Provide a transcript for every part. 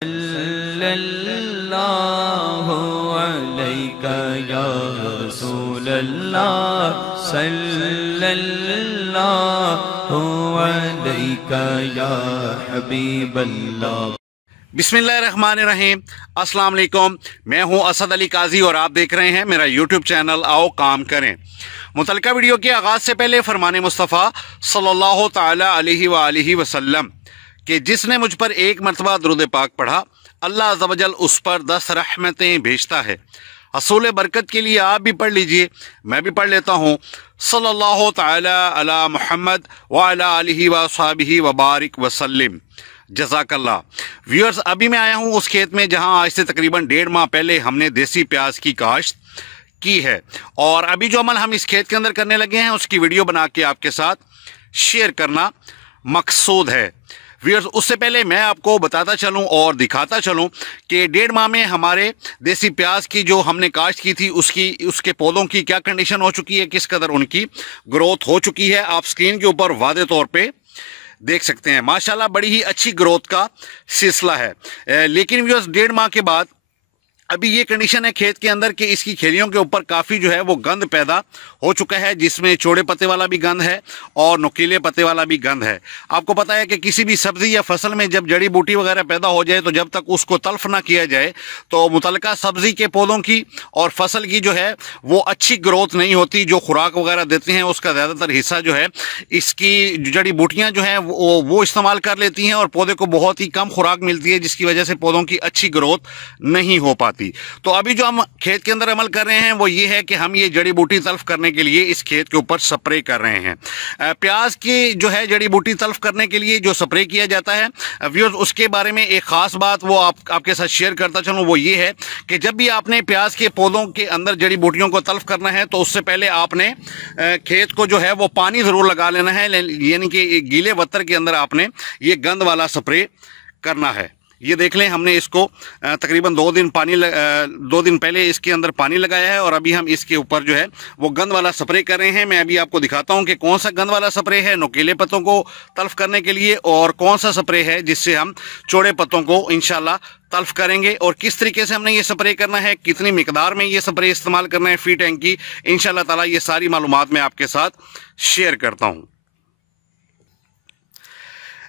सल्लल्लाहु अलैका या रसूलल्लाह सल्लल्लाहु अलैका या हबीबल्लाह। बिस्मिल्लाहिर्रहमानिर्रहीम। अस्सलाम वालेकुम। मैं हूं असद अली काजी और आप देख रहे हैं मेरा यूट्यूब चैनल आओ काम करें। मुतलका वीडियो के आगाज़ से पहले फरमाने मुस्तफ़ा सल्लल्लाहु ताला अलैहि वसल्लम कि जिसने मुझ पर एक मरतबा दुरूद पाक पढ़ा अल्लाह अज़्ज़ व जल उस पर 10 रहमतें भेजता है। हसूल बरकत के लिए आप भी पढ़ लीजिए, मैं भी पढ़ लेता हूँ। सल्लल्लाहु ताला अला मुहम्मद व अला आलिहि व अस्हाबिहि व बारिक वसल्लिम। जज़ाकल्लाह। व्यूअर्स, अभी मैं आया हूँ उस खेत में जहाँ आज से तकरीबन 1.5 माह पहले हमने देसी प्याज की काश्त की है और अभी जो अमल हम इस खेत के अंदर करने लगे हैं उसकी वीडियो बना के आपके साथ शेयर करना मकसूद है। व्यूअर्स, उससे पहले मैं आपको बताता चलूं और दिखाता चलूं कि 1.5 माह में हमारे देसी प्याज की जो हमने काश्त की थी उसके पौधों की क्या कंडीशन हो चुकी है, किस कदर उनकी ग्रोथ हो चुकी है। आप स्क्रीन के ऊपर वादे तौर पे देख सकते हैं। माशाल्लाह बड़ी ही अच्छी ग्रोथ का सिलसिला है। लेकिन व्यूअर्स, 1.5 माह के बाद अभी ये कंडीशन है खेत के अंदर कि इसकी खेलियों के ऊपर काफ़ी जो है वो गंद पैदा हो चुका है, जिसमें चौड़े पत्ते वाला भी गंद है और नुकीले पत्ते वाला भी गंद है। आपको पता है कि किसी भी सब्ज़ी या फसल में जब जड़ी बूटी वगैरह पैदा हो जाए तो जब तक उसको तल्फ ना किया जाए तो मुतलका सब्ज़ी के पौधों की और फसल की जो है वो अच्छी ग्रोथ नहीं होती। जो खुराक वगैरह देते हैं उसका ज़्यादातर हिस्सा जो है इसकी जड़ी बूटियाँ जो हैं वो इस्तेमाल कर लेती हैं और पौधे को बहुत ही कम खुराक मिलती है, जिसकी वजह से पौधों की अच्छी ग्रोथ नहीं हो पाती। तो अभी जो हम खेत के अंदर अमल कर रहे हैं वो ये है कि हम ये जड़ी बूटी तल्फ करने के लिए इस खेत के ऊपर स्प्रे कर रहे हैं। प्याज की जो है जड़ी बूटी तल्फ करने के लिए जो स्प्रे किया जाता है व्यूअर्स, उसके बारे में एक ख़ास बात वो आपके साथ शेयर करता चलूँ। वो ये है कि जब भी आपने प्याज के पौधों के अंदर जड़ी बूटियों को तल्फ करना है तो उससे पहले आपने खेत को जो है वो पानी ज़रूर लगा लेना है, यानी कि गीले वत्तर के अंदर आपने ये गंद वाला स्प्रे करना है। ये देख लें, हमने इसको तकरीबन 2 दिन पहले इसके अंदर पानी लगाया है और अभी हम इसके ऊपर जो है वो गंद वाला स्प्रे कर रहे हैं। मैं अभी आपको दिखाता हूं कि कौन सा गंद वाला स्प्रे है नुकीले पत्तों को तल्फ करने के लिए और कौन सा स्प्रे है जिससे हम चौड़े पत्तों को इंशाल्लाह तल्फ करेंगे और किस तरीके से हमने ये स्प्रे करना है, कितनी मिकदार में ये स्प्रे इस्तेमाल करना है फी टैंक की, इंशाल्लाह ताला ये सारी मालूमात मैं आपके साथ शेयर करता हूँ।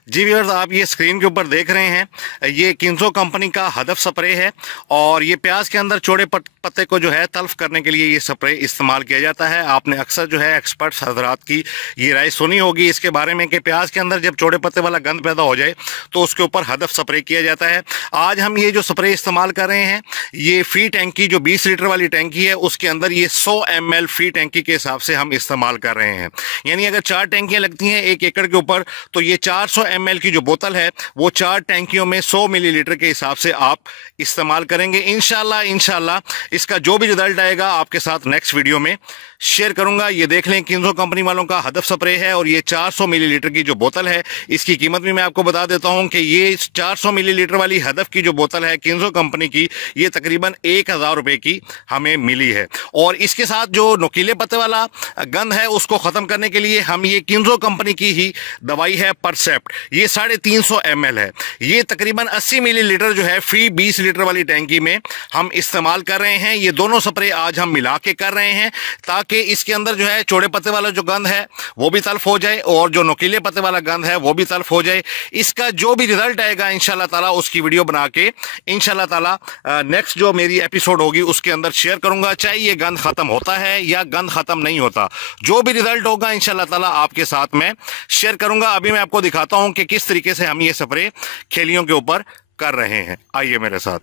जी व्यूअर्स, आप ये स्क्रीन के ऊपर देख रहे हैं ये किन्जो कंपनी का हदफ स्प्रे है और ये प्याज के अंदर चौड़े पत्ते को जो है तल्फ करने के लिए ये स्प्रे इस्तेमाल किया जाता है। आपने अक्सर जो है एक्सपर्ट्स हजरात की ये राय सुनी होगी इसके बारे में कि प्याज के अंदर जब चौड़े पत्ते वाला गंद पैदा हो जाए तो उसके ऊपर हदफ स्प्रे किया जाता है। आज हम ये जो स्प्रे इस्तेमाल कर रहे हैं ये फी टैंकी जो 20 लीटर वाली टैंकी है उसके अंदर ये 100 ml फी टैंकी के हिसाब से हम इस्तेमाल कर रहे हैं। यानी अगर 4 टैंकियाँ लगती हैं 1 एकड़ के ऊपर तो ये 400 ml की जो बोतल है वो 4 टैंकियों में 100 मिलीलीटर के हिसाब से आप इस्तेमाल करेंगे। इंशाल्लाह इसका जो भी रिजल्ट आएगा आपके साथ नेक्स्ट वीडियो में शेयर करूंगा। ये देख लें, किन्जो कंपनी वालों का हदफ स्प्रे है और ये 400 मिलीलीटर की जो बोतल है इसकी कीमत भी मैं आपको बता देता हूं कि ये 400 मिलीलीटर वाली हदफ की जो बोतल है किन्जो कंपनी की ये तकरीबन 1000 रुपए की हमें मिली है। और इसके साथ जो नुकीले पत्ते वाला गंद है उसको ख़त्म करने के लिए हम ये किन्जो कंपनी की ही दवाई है परसेप्ट, ये 350 ml है। ये तकरीबन 80 मिलीलीटर जो है फी 20 लीटर वाली टैंकी में हम इस्तेमाल कर रहे हैं। ये दोनों स्प्रे आज हम मिला के कर रहे हैं ताकि इसके अंदर जो है चौड़े पत्ते वाला जो गंद है वो भी तल्फ हो जाए और जो नुकीले पत्ते वाला गंद है वो भी तल्फ हो जाए। इसका जो भी रिजल्ट आएगा इंशाल्लाह ताला उसकी वीडियो बना के इंशाल्लाह ताला नेक्स्ट जो मेरी एपिसोड होगी उसके अंदर शेयर करूंगा, चाहे ये गंद खत्म होता है या गंद खत्म नहीं होता। जो भी रिजल्ट होगा इंशाल्लाह ताला आपके साथ मैं शेयर करूंगा। अभी मैं आपको दिखाता हूं कि किस तरीके से हम ये स्प्रे खेलियों के ऊपर कर रहे हैं। आइए मेरे साथ।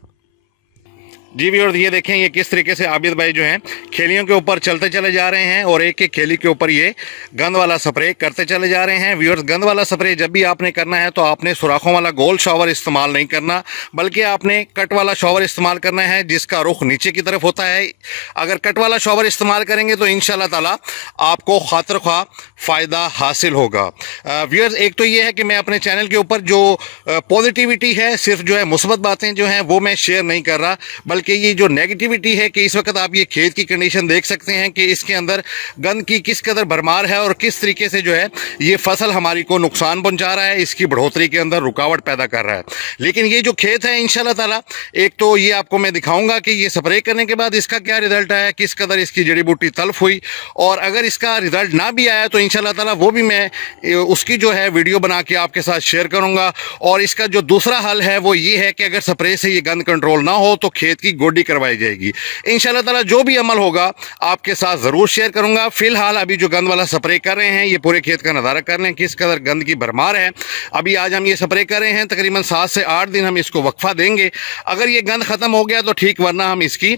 जी व्यूअर्स, ये देखें ये किस तरीके से आबिद भाई जो हैं खेलियों के ऊपर चलते चले जा रहे हैं और एक एक खेली के ऊपर ये गंद वाला स्प्रे करते चले जा रहे हैं। व्यूअर्स, गंद वाला स्प्रे जब भी आपने करना है तो आपने सुराखों वाला गोल शॉवर इस्तेमाल नहीं करना, बल्कि आपने कट वाला शॉवर इस्तेमाल करना है जिसका रुख नीचे की तरफ होता है। अगर कट वाला शॉवर इस्तेमाल करेंगे तो इंशाल्लाह ताला आपको खातिर ख्वाह फ़ायदा हासिल होगा। व्यूअर्स, एक तो ये है कि मैं अपने चैनल के ऊपर जो पॉजिटिविटी है सिर्फ जो है मुस्बत बातें जो हैं वो मैं शेयर नहीं कर रहा, बल्कि बल्कि ये जो नेगेटिविटी है कि इस वक्त आप ये खेत की कंडीशन देख सकते हैं कि इसके अंदर गंद की किस कदर भरमार है और किस तरीके से जो है ये फसल हमारी को नुकसान पहुंचा रहा है, इसकी बढ़ोतरी के अंदर रुकावट पैदा कर रहा है। लेकिन ये जो खेत है इंशाल्लाह ताला, एक तो ये आपको मैं दिखाऊंगा कि ये स्प्रे करने के बाद इसका क्या रिजल्ट आया, किस कदर इसकी जड़ी बूटी तल्फ हुई, और अगर इसका रिजल्ट ना भी आया तो इंशाल्लाह ताला वो भी मैं उसकी जो है वीडियो बना के आपके साथ शेयर करूंगा। और इसका जो दूसरा हल है वो ये है कि अगर स्प्रे से ये गंद कंट्रोल ना हो तो खेत की गोडी करवाई जाएगी। इंशाल्लाह ताला जो भी अमल होगा आपके साथ ज़रूर शेयर करूंगा। फिलहाल अभी जो गंद वाला स्प्रे कर रहे हैं, ये पूरे खेत का नज़ारा कर लें किस कदर गंद की भरमार है। अभी आज हम ये स्प्रे कर रहे हैं, तकरीबन 7 से 8 दिन हम इसको वक्फा देंगे। अगर ये गंद ख़त्म हो गया तो ठीक, वरना हम इसकी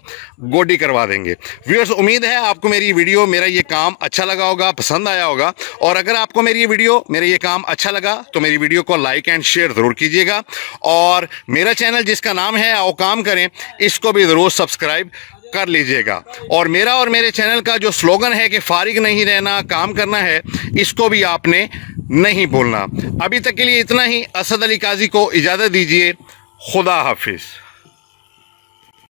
गोडी करवा देंगे। व्यूअर्स, उम्मीद है आपको मेरी वीडियो, मेरा ये काम अच्छा लगा होगा, पसंद आया होगा। और अगर आपको मेरी ये वीडियो, मेरा ये काम अच्छा लगा तो मेरी वीडियो को लाइक एंड शेयर ज़रूर कीजिएगा। और मेरा चैनल जिसका नाम है आओ काम करें, इसको भी ज़रूर सब्सक्राइब कर लीजिएगा। और मेरे चैनल का जो स्लोगन है कि फारिग नहीं रहना, काम करना है, इसको भी आपने नहीं भूलना। अभी तक के लिए इतना ही। असद अली काजी को इजाज़त दीजिए। खुदा हाफिज़।